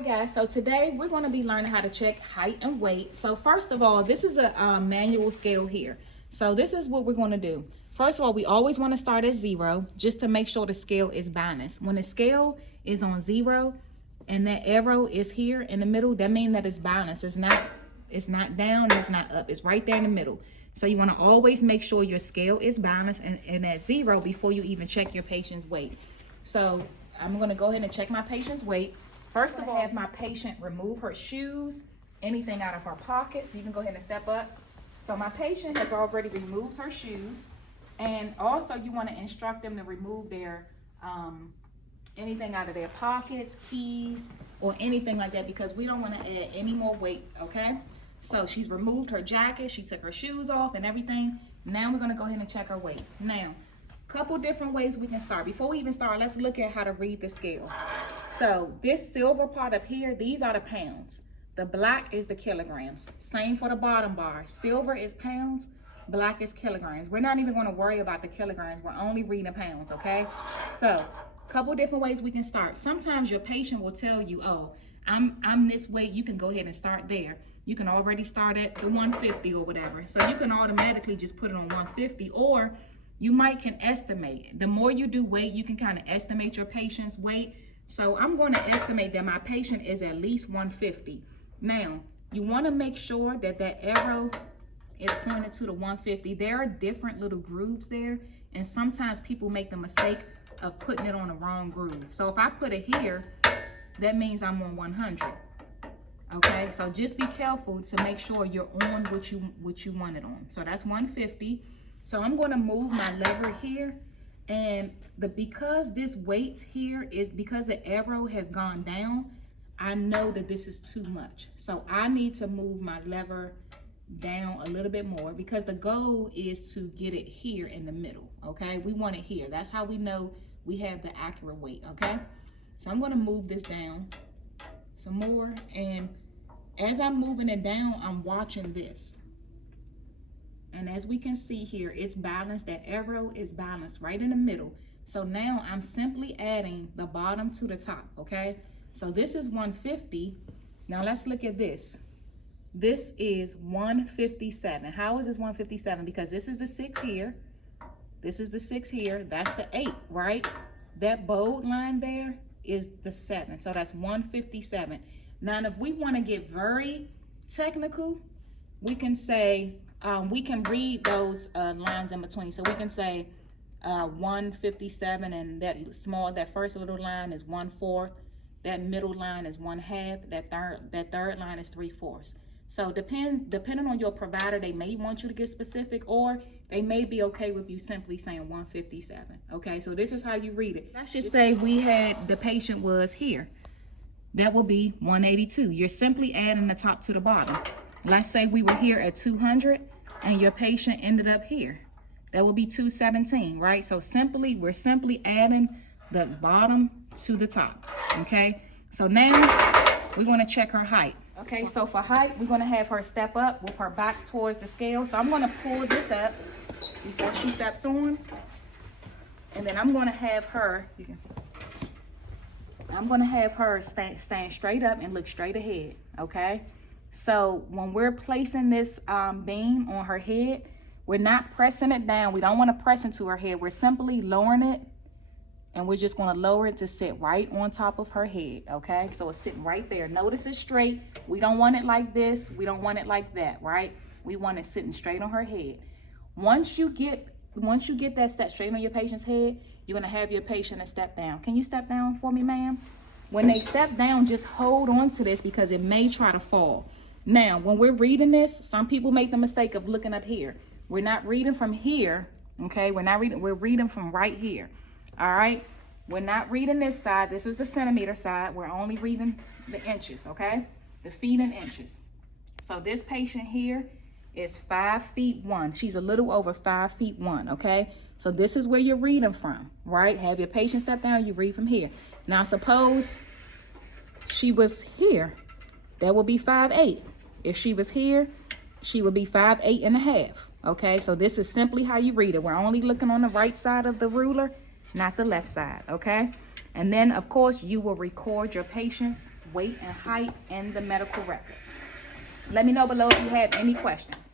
Hi guys, so today we're going to be learning how to check height and weight. So first of all, this is a manual scale here. So this is what we're going to do. First of all, we always want to start at 0 just to make sure the scale is balanced. When the scale is on 0 and that arrow is here in the middle, that means that it's balanced. It's not down and it's not up. It's right there in the middle. So you want to always make sure your scale is balanced and at 0 before you even check your patient's weight. So I'm going to go ahead and check my patient's weight. First of all, have my patient remove her shoes, anything out of her pockets. You can go ahead and step up. So my patient has already removed her shoes. And also you want to instruct them to remove their anything out of their pockets, keys, or anything like that, because we don't want to add any more weight, okay? So she's removed her jacket, she took her shoes off and everything. Now we're going to go ahead and check her weight. Now, couple different ways we can start. Before we even start, let's look at how to read the scale. So this silver part up here, these are the pounds. The black is the kilograms. Same for the bottom bar. Silver is pounds, black is kilograms. We're not even going to worry about the kilograms. We're only reading pounds, okay? So couple different ways we can start. Sometimes your patient will tell you, oh, I'm this weight. You can go ahead and start there. You can already start at the 150 or whatever. So you can automatically just put it on 150, or you might can estimate. The more you do weight, you can kind of estimate your patient's weight. So I'm going to estimate that my patient is at least 150. Now, you want to make sure that that arrow is pointed to the 150. There are different little grooves there, and sometimes people make the mistake of putting it on the wrong groove. So if I put it here, that means I'm on 100. Okay, so just be careful to make sure you're on what you want it on. So that's 150. So I'm going to move my lever here, and because this weight here is because the arrow has gone down, I know that this is too much. So I need to move my lever down a little bit more, because the goal is to get it here in the middle. Okay, we want it here. That's how we know we have the accurate weight. Okay, so I'm going to move this down some more, and as I'm moving it down, I'm watching this. And as we can see here, it's balanced. That arrow is balanced right in the middle. So now I'm simply adding the bottom to the top, okay? So this is 150. Now let's look at this. This is 157. How is this 157? Because this is the 6 here. This is the 6 here. That's the 8, right? That bold line there is the 7. So that's 157. Now, if we want to get very technical, we can say, we can read those lines in between. So we can say 157, and that first little line is 1/4. That middle line is 1/2. That third line is 3/4. So depending on your provider, they may want you to get specific, or they may be okay with you simply saying 157. Okay, so this is how you read it. Let's just say the patient was here. That will be 182. You're simply adding the top to the bottom. Let's say we were here at 200 and your patient ended up here. That will be 217, right? So we're simply adding the bottom to the top, okay? So now we're gonna check her height. Okay, so for height, we're gonna have her step up with her back towards the scale. So I'm gonna pull this up before she steps on. And then I'm gonna have her, stand straight up and look straight ahead, okay? So when we're placing this beam on her head, we're not pressing it down. We don't want to press into her head. We're simply lowering it, and we're just going to lower it to sit right on top of her head, okay? So it's sitting right there. Notice it's straight. We don't want it like this. We don't want it like that, right? We want it sitting straight on her head. Once you get that step straight on your patient's head, you're going to have your patient to step down. Can you step down for me, ma'am? When they step down, just hold on to this because it may try to fall. Now, when we're reading this, some people make the mistake of looking up here. We're not reading from here, okay? We're reading from right here, all right? We're not reading this side. This is the centimeter side. We're only reading the inches, okay? The feet in inches. So this patient here is 5 feet 1. She's a little over 5 feet 1, okay? So this is where you're reading from, right? Have your patient step down, you read from here. Now suppose she was here, that would be 5'8". If she was here, she would be 5'8½". Okay, so this is simply how you read it. We're only looking on the right side of the ruler, not the left side, okay? And then of course you will record your patient's weight and height in the medical record. Let me know below if you have any questions.